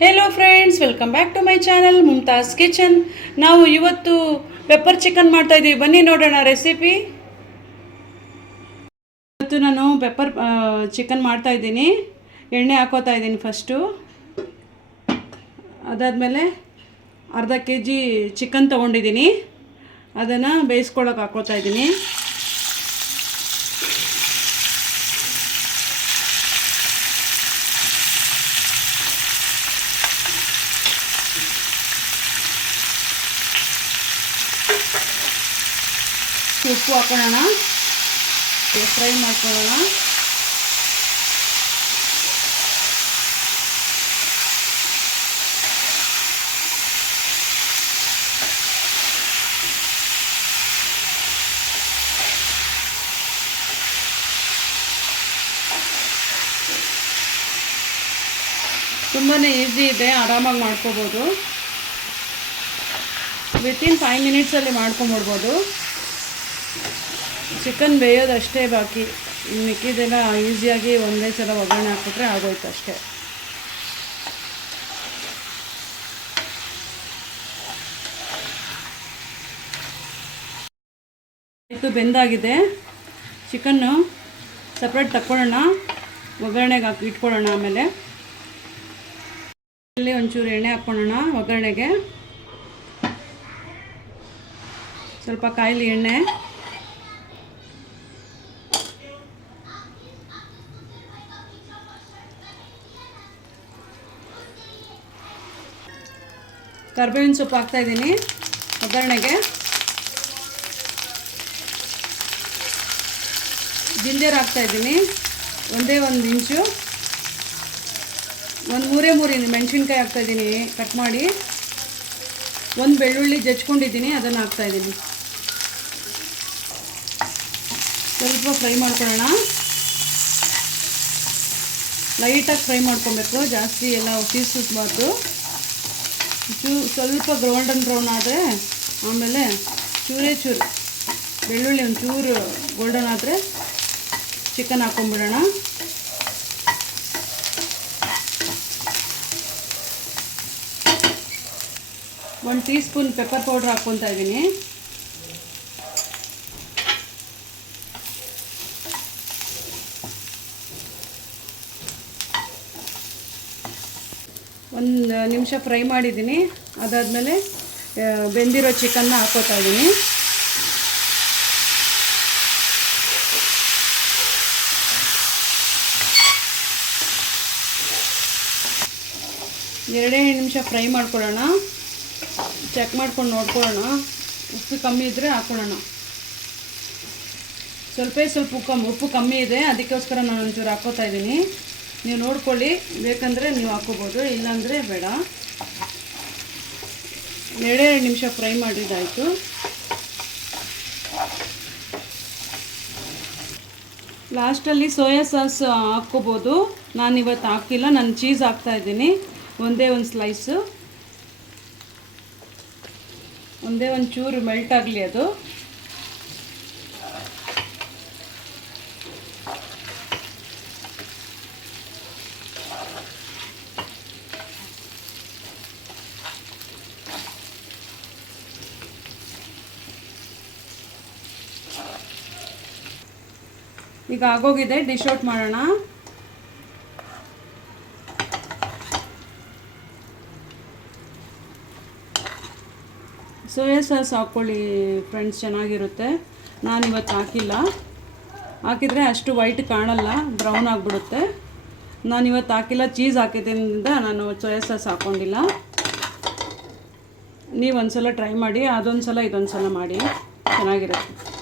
Hello friends, welcome back to my channel Mumtaz kitchen. ನಾವು ಇವತ್ತು pepper chicken ಮಾಡ್ತಾ ಇದ್ದೀವಿ. ಬನ್ನಿ ನೋಡೋಣ ರೆಸಿಪಿ. ಇವತ್ತು ನಾನು ಪೆಪ್ಪರ್ ಚಿಕನ್ ಮಾಡ್ತಾ ಇದ್ದೀನಿ. ಎಣ್ಣೆ ಹಾಕೋತಾ ಇದ್ದೀನಿ ಫಸ್ಟು. ಅದಾದಮೇಲೆ ಅರ್ಧ kg ಚಿಕನ್ ತೊಗೊಂಡಿದ್ದೀನಿ. ಅದನ್ನು ಬೇಯಿಸ್ಕೊಳ್ಳೋಕೆ ಹಾಕೋತಾ ಇದ್ದೀನಿ. ಉಪ್ಪು ಹಾಕೊಳ್ಳೋಣ, ಫ್ರೈ ಮಾಡ್ಕೊಳ್ಳೋಣ. ತುಂಬಾ ಈಸಿ ಇದೆ, ಆರಾಮಾಗಿ ಮಾಡ್ಕೋಬೋದು. ವಿತಿನ್ 5 ಮಿನಿಟ್ಸಲ್ಲಿ ಮಾಡ್ಕೊಂಬಿಡ್ಬೋದು. ಚಿಕನ್ ಬೇಯೋದಷ್ಟೇ ಬಾಕಿ, ಮಿಕ್ಕಿದೆಲ್ಲ ಈಸಿಯಾಗಿ ಒಂದೇ ಸಲ ಒಗ್ಗರಣೆ ಹಾಕ್ಬಿಟ್ರೆ ಆಗೋಯ್ತು ಅಷ್ಟೇ. ಇದು ಬೆಂದಾಗಿದೆ. ಚಿಕನ್ನು ಸಪ್ರೇಟ್ ತಕ್ಕೊಳ್ಳೋಣ, ಒಗ್ಗರಣೆಗೆ ಹಾಕಿ ಇಟ್ಕೊಳ್ಳೋಣ. ಆಮೇಲೆ ಇಲ್ಲಿ ಒಂಚೂರು ಎಣ್ಣೆ ಹಾಕ್ಕೊಳ್ಳೋಣ ಒಗ್ಗರಣೆಗೆ. ಸ್ವಲ್ಪ ಕಾಯಿಲಿ ಎಣ್ಣೆ. ಕರ್ಬೇವಿನ ಸೊಪ್ಪು ಹಾಕ್ತಾಯಿದ್ದೀನಿ ಒಗ್ಗರಣೆಗೆ. ಜಿಂಜರ್ ಹಾಕ್ತಾಯಿದ್ದೀನಿ, ಒಂದೇ 1 ಇಂಚು. ಒಂದು 3 ಮೆಣಸಿನ್ಕಾಯಿ ಹಾಕ್ತಾಯಿದ್ದೀನಿ ಕಟ್ ಮಾಡಿ. 1 ಬೆಳ್ಳುಳ್ಳಿ ಜಜ್ಕೊಂಡಿದ್ದೀನಿ, ಅದನ್ನು ಹಾಕ್ತಾಯಿದ್ದೀನಿ. ಸ್ವಲ್ಪ ಫ್ರೈ ಮಾಡ್ಕೊಳ್ಳೋಣ. ಲೈಟಾಗಿ ಫ್ರೈ ಮಾಡ್ಕೊಬೇಕು, ಜಾಸ್ತಿ ಎಲ್ಲ ಸೀಸ್ಬಾರ್ದು. ಸ್ವಲ್ಪ ಗೋಲ್ಡನ್ ಬ್ರೌನ್ ಆದರೆ ಆಮೇಲೆ ಚೂರು ಬೆಳ್ಳುಳ್ಳಿ ಒಂಚೂರು ಗೋಲ್ಡನ್ ಆದರೆ ಚಿಕನ್ ಹಾಕ್ಕೊಂಬಿಡೋಣ. ಒಂದು ಟೀ ಸ್ಪೂನ್ ಪೆಪ್ಪರ್ ಪೌಡ್ರ್ ಹಾಕ್ಕೊತಾ ಇದ್ದೀನಿ. ಒಂದು ನಿಮಿಷ ಫ್ರೈ ಮಾಡಿದ್ದೀನಿ. ಅದಾದಮೇಲೆ ಬೆಂದಿರೋ ಚಿಕನ್ನ ಹಾಕ್ಕೋತಾ ಇದ್ದೀನಿ. ಎರಡೇ ನಿಮಿಷ ಫ್ರೈ ಮಾಡ್ಕೊಳ್ಳೋಣ. ಚೆಕ್ ಮಾಡ್ಕೊಂಡು ನೋಡ್ಕೊಳ್ಳೋಣ, ಉಪ್ಪು ಕಮ್ಮಿ ಇದ್ದರೆ ಹಾಕ್ಕೊಳ್ಳೋಣ. ಸ್ವಲ್ಪ ಉಪ್ಪು ಕಮ್ಮಿ ಇದೆ, ಅದಕ್ಕೋಸ್ಕರ ನಾನು ಒಂಚೂರು ಹಾಕ್ಕೋತಾ ಇದ್ದೀನಿ. ನೀವು ನೋಡ್ಕೊಳ್ಳಿ, ಬೇಕಂದರೆ ನೀವು ಹಾಕ್ಕೋಬೋದು, ಇಲ್ಲಾಂದರೆ ಬೇಡ. 2 ನಿಮಿಷ ಫ್ರೈ ಮಾಡಿದ್ದಾಯಿತು. ಲಾಸ್ಟಲ್ಲಿ ಸೋಯಾ ಸಾಸ್ ಹಾಕ್ಕೋಬೋದು. ನಾನು ಇವತ್ತು ಹಾಕಿಲ್ಲ, ನಾನು ಚೀಸ್ ಹಾಕ್ತಾಯಿದ್ದೀನಿ. ಒಂದೇ ಒಂದು ಸ್ಲೈಸು, ಒಂದೇ ಒಂದು ಚೂರು ಮೆಲ್ಟ್ ಆಗಲಿ ಅದು. ಈಗ ಆಗೋಗಿದೆ, ಡಿಶ್ ಔಟ್ ಮಾಡೋಣ. ಸೋಯಾ ಸಾಸ್ ಹಾಕ್ಕೊಳ್ಳಿ ಫ್ರೆಂಡ್ಸ್, ಚೆನ್ನಾಗಿರುತ್ತೆ. ನಾನಿವತ್ತು ಹಾಕಿಲ್ಲ, ಹಾಕಿದರೆ ಅಷ್ಟು ವೈಟ್ ಕಾಣಲ್ಲ, ಬ್ರೌನ್ ಆಗಿಬಿಡುತ್ತೆ. ನಾನಿವತ್ತು ಹಾಕಿಲ್ಲ, ಚೀಸ್ ಹಾಕಿದ್ದರಿಂದ ನಾನು ಸೋಯಾ ಸಾಸ್ ಹಾಕ್ಕೊಂಡಿಲ್ಲ. ನೀವು ಒಂದ್ಸಲ ಟ್ರೈ ಮಾಡಿ, ಅದೊಂದು ಸಲ ಇದೊಂದು ಸಲ ಮಾಡಿ, ಚೆನ್ನಾಗಿರುತ್ತೆ.